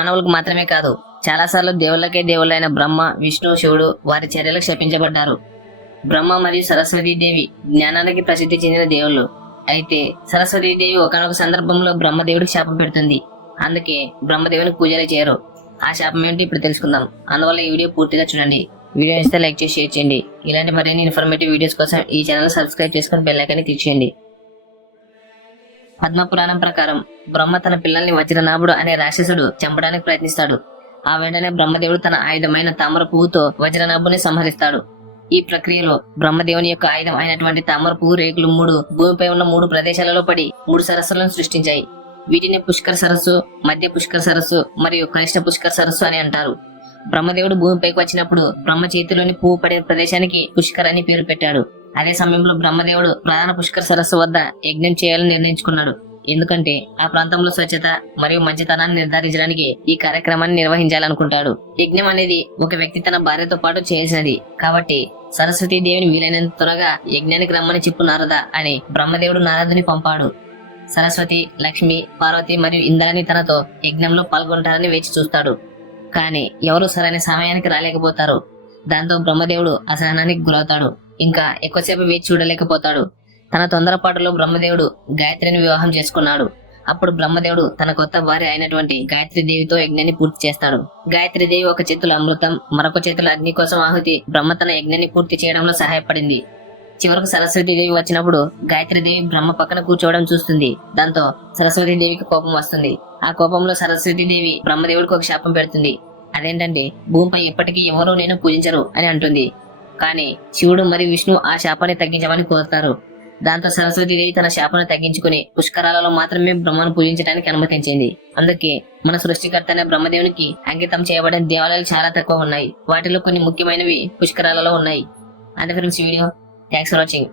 మానవులకు మాత్రమే కాదు, చాలాసార్లు దేవుళ్ళకే దేవుళ్ళైన బ్రహ్మ, విష్ణు, శివుడు వారి చర్యలకు శపించబడ్డారు. బ్రహ్మ మరియు సరస్వతీదేవి జ్ఞానానికి ప్రసిద్ధి చెందిన దేవుళ్ళు. అయితే సరస్వతీదేవి ఒకనొక సందర్భంలో బ్రహ్మదేవుడికి శాపం పెడుతుంది. అందుకే బ్రహ్మదేవునికి పూజలు చేయరు. ఆ శాపం ఏంటి ఇప్పుడు తెలుసుకుందాం. అందువల్ల ఈ వీడియో పూర్తిగా చూడండి. వీడియో ఇస్తే లైక్ చేసి షేర్ చేయండి. ఇలాంటి మరిన్ని ఇన్ఫర్మేటివ్ వీడియోస్ కోసం ఈ ఛానల్ సబ్స్క్రైబ్ చేసుకుని బెల్ ఐకాన్ని క్లిక్ చేయండి. పద్మపురాణం ప్రకారం బ్రహ్మ తన పిల్లల్ని వజ్రనాభుడు అనే రాక్షసుడు చంపడానికి ప్రయత్నిస్తాడు. ఆ వెంటనే బ్రహ్మదేవుడు తన ఆయుధమైన తామర పువ్వుతో వజ్రనాభుని సంహరిస్తాడు. ఈ ప్రక్రియలో బ్రహ్మదేవుని యొక్క ఆయుధం అయినటువంటి తామర పువ్వు రేకులు భూమిపై ఉన్న 3 ప్రదేశాలలో పడి 3 సరస్సులను సృష్టించాయి. వీటిని పుష్కర సరస్సు, మధ్య పుష్కర సరస్సు మరియు కనిష్ట పుష్కర సరస్సు అని అంటారు. బ్రహ్మదేవుడు భూమిపైకి వచ్చినప్పుడు బ్రహ్మ చేతిలోని పువ్వు పడిన ప్రదేశానికి పుష్కర్ అని పేరు పెట్టాడు. అదే సమయంలో బ్రహ్మదేవుడు ప్రధాన పుష్కర సరస్సు వద్ద యజ్ఞం చేయాలని నిర్ణయించుకున్నాడు. ఎందుకంటే ఆ ప్రాంతంలో స్వచ్ఛత మరియు మంచితనాన్ని నిర్ధారించడానికి ఈ కార్యక్రమాన్ని నిర్వహించాలనుకుంటాడు. యజ్ఞం అనేది ఒక వ్యక్తి తన భార్యతో పాటు చేసినది కాబట్టి సరస్వతీదేవిని వీలైనంత త్వరగా యజ్ఞానికి రమ్మని చెప్పు నారద అని బ్రహ్మదేవుడు నారదుని పంపాడు. సరస్వతి, లక్ష్మి, పార్వతి మరియు ఇంద్రాని తనతో యజ్ఞంలో పాల్గొంటారని వేచి చూస్తాడు. కానీ ఎవరు సరైన సమయానికి రాలేకపోతారు. దాంతో బ్రహ్మదేవుడు అసహనానికి గురవుతాడు. ఇంకా ఎక్కువసేపు వేచి చూడలేకపోతాడు. తన తొందరపాటులో బ్రహ్మదేవుడు గాయత్రిని వివాహం చేసుకున్నాడు. అప్పుడు బ్రహ్మదేవుడు తన కొత్త భార్య అయినటువంటి గాయత్రి దేవితో యజ్ఞాన్ని పూర్తి చేస్తాడు. గాయత్రి దేవి ఒక చేతుల అమృతం, మరొక చేతుల అగ్ని కోసం ఆహుతి బ్రహ్మ తన యజ్ఞాన్ని పూర్తి చేయడంలో సహాయపడింది. చివరకు సరస్వతీదేవి వచ్చినప్పుడు గాయత్రీదేవి బ్రహ్మ పక్కన కూర్చోవడం చూస్తుంది. దాంతో సరస్వతీదేవికి కోపం వస్తుంది. ఆ కోపంలో సరస్వతీదేవి బ్రహ్మదేవుడికి ఒక శాపం పెడుతుంది. అదేంటంటే భూమిపై ఎప్పటికీ ఎవరూ నేను పూజించరు అని అంటుంది. కానీ శివుడు మరియు విష్ణు ఆ శాపాన్ని తగ్గించమని కోరుతారు. దాంతో సరస్వతీదేవి తన శాపాన్ని తగ్గించుకుని పుష్కరాలలో మాత్రమే బ్రహ్మను పూజించడానికి అనుమతించింది. అందుకే మన సృష్టికర్త అయిన బ్రహ్మదేవునికి అంకితం చేయబడిన దేవాలయాలు చాలా తక్కువ ఉన్నాయి. వాటిలో కొన్ని ముఖ్యమైనవి పుష్కరాలలో ఉన్నాయి. అంతే friends video. Thanks for watching.